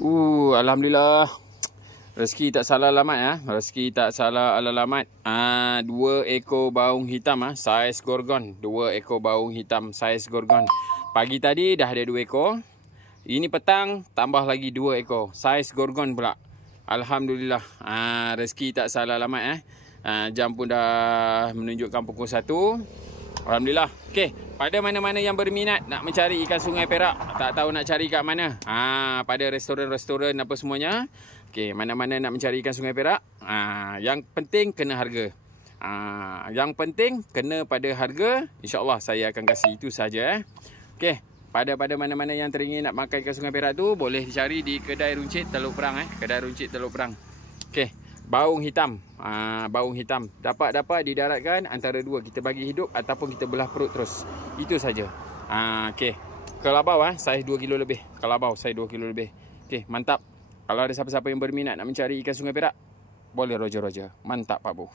Alhamdulillah. Rezeki tak salah alamat ya. Rezeki tak salah alamat. 2 ekor baung hitam saiz gorgon. 2 ekor baung hitam saiz gorgon. Pagi tadi dah ada 2 ekor. Ini petang tambah lagi 2 ekor saiz gorgon pula. Alhamdulillah. Rezeki tak salah alamat jam pun dah menunjukkan pukul 1. Alhamdulillah. Okey, pada mana-mana yang berminat nak mencari ikan Sungai Perak, tak tahu nak cari kat mana, pada restoran-restoran apa semuanya. Okey, mana-mana nak mencari ikan Sungai Perak, yang penting kena harga. Yang penting kena pada harga. InsyaAllah saya akan kasih itu saja. Okey, pada mana-mana yang teringin nak makan ikan Sungai Perak tu, boleh dicari di kedai runcit Teluk Perang. Kedai runcit Teluk Perang. Okey, baung hitam. Baung hitam dapat didaratkan antara 2, kita bagi hidup ataupun kita belah perut terus. Itu saja. Okey, kelabau saiz 2 kilo lebih. Kelabau saiz 2 kilo lebih. Okey, mantap. Kalau ada siapa-siapa yang berminat nak mencari ikan Sungai Perak, boleh roja-roja. Mantap Pak Bu.